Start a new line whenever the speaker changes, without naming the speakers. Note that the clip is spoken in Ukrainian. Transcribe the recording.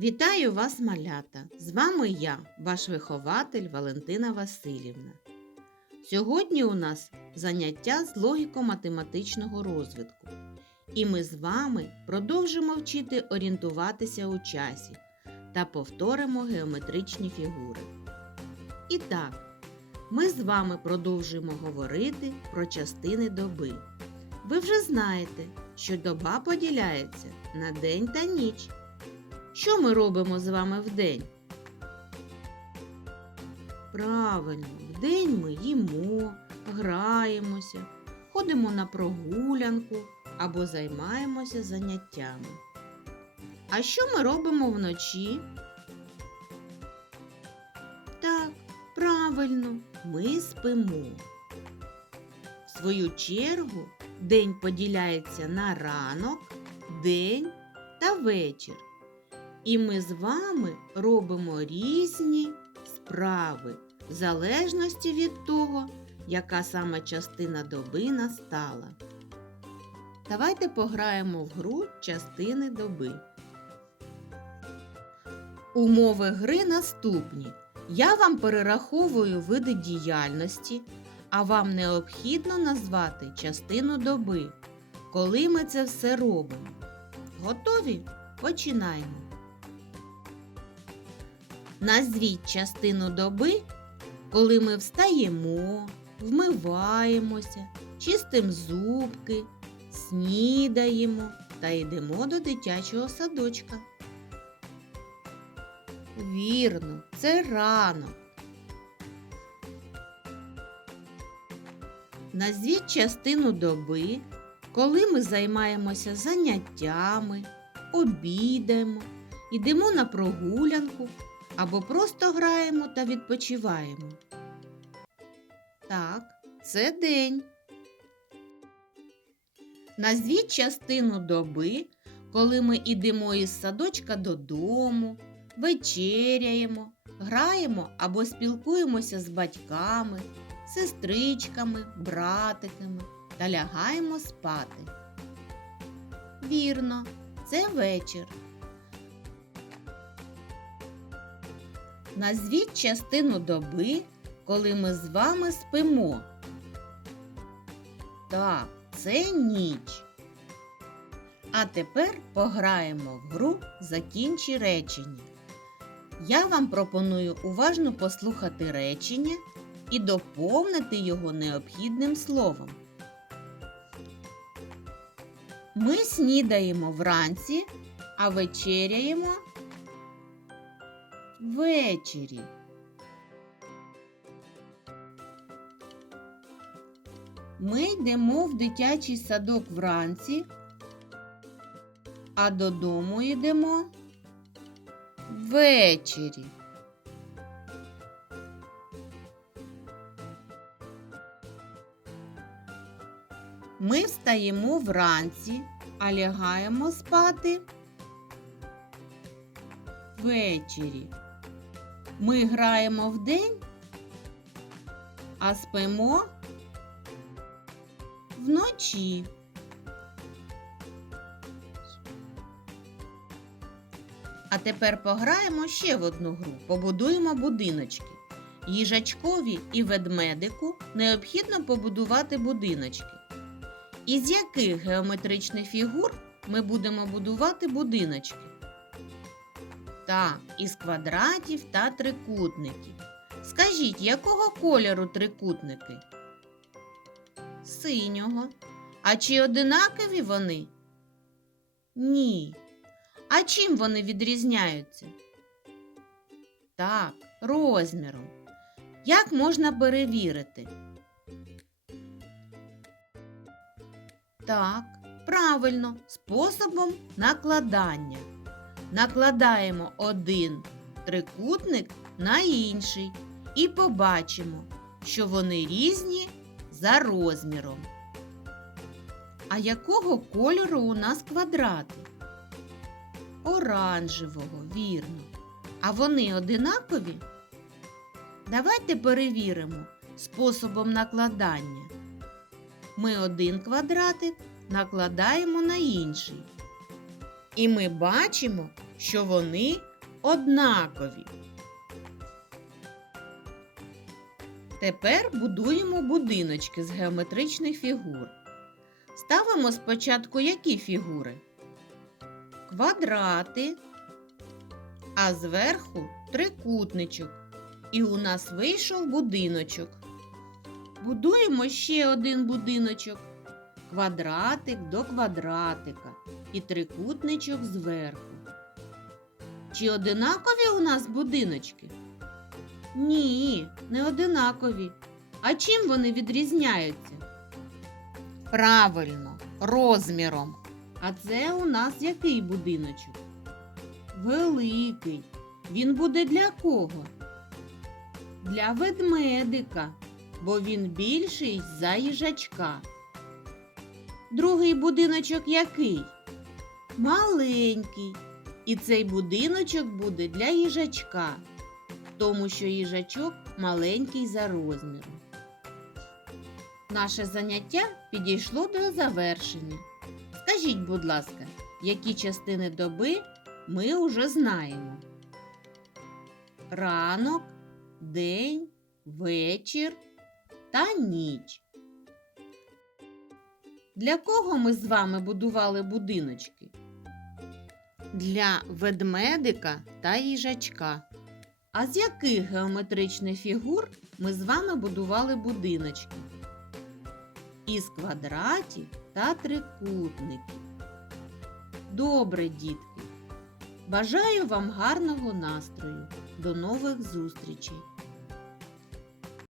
Вітаю вас, малята! З вами я, ваш вихователь Валентина Васильівна. Сьогодні у нас заняття з логіко-математичного розвитку. І ми з вами продовжимо вчити орієнтуватися у часі та повторимо геометричні фігури. І так, ми з вами продовжуємо говорити про частини доби. Ви вже знаєте, що доба поділяється на день та ніч. Що ми робимо з вами вдень? Правильно, вдень ми їмо, граємося, ходимо на прогулянку або займаємося заняттями. А що ми робимо вночі? Так, правильно, ми спимо. В свою чергу день поділяється на ранок, день та вечір. І ми з вами робимо різні справи в залежності від того, яка саме частина доби настала. Давайте пограємо в гру частини доби. Умови гри наступні. Я вам перераховую види діяльності, а вам необхідно назвати частину доби, коли ми це все робимо. Готові? Починаємо. Назвіть частину доби, коли ми встаємо, вмиваємося, чистимо зубки, снідаємо та йдемо до дитячого садочка. Вірно, це ранок. Назвіть частину доби, коли ми займаємося заняттями, обідаємо, йдемо на прогулянку або просто граємо та відпочиваємо. Так, це день. Назвіть частину доби, коли ми йдемо із садочка додому, вечеряємо, граємо або спілкуємося з батьками, сестричками, братиками та лягаємо спати. Вірно, це вечір. Назвіть частину доби, коли ми з вами спимо. Так, це ніч. А тепер пограємо в гру Закінчи речення. Я вам пропоную уважно послухати речення і доповнити його необхідним словом. Ми снідаємо вранці, а вечеряємо ввечері. Ми йдемо в дитячий садок вранці, а додому йдемо ввечері. Ми встаємо вранці, а лягаємо спати ввечері. Ми граємо вдень, а спимо вночі. А тепер пограємо ще в одну гру. Побудуємо будиночки. Їжачкові і ведмедику необхідно побудувати будиночки. Із яких геометричних фігур ми будемо будувати будиночки? Так, із квадратів та трикутників. Скажіть, якого кольору трикутники? Синього. А чи одинакові вони? Ні. А чим вони відрізняються? Так, розміром. Як можна перевірити? Так, правильно, способом накладання. Накладаємо один трикутник на інший і побачимо, що вони різні за розміром. А якого кольору у нас квадрати? Оранжевого, вірно. А вони одинакові? Давайте перевіримо способом накладання. Ми один квадратик накладаємо на інший. І ми бачимо, що вони однакові. Тепер будуємо будиночки з геометричних фігур. Ставимо спочатку які фігури? Квадрати, а зверху трикутничок. І у нас вийшов будиночок. Будуємо ще один будиночок. Квадратик до квадратика і трикутничок зверху. Чи одинакові у нас будиночки? Ні, не одинакові. А чим вони відрізняються? Правильно, розміром. А це у нас який будиночок? Великий. Він буде для кого? Для ведмедика, бо він більший за їжачка. Другий будиночок який? Маленький. І цей будиночок буде для їжачка, тому що їжачок маленький за розміром. Наше заняття підійшло до завершення. Скажіть, будь ласка, які частини доби ми уже знаємо? Ранок, день, вечір та ніч. Для кого ми з вами будували будиночки? Для ведмедика та їжачка. А з яких геометричних фігур ми з вами будували будиночки? Із квадратів та трикутників. Добре, дітки! Бажаю вам гарного настрою. До нових зустрічей!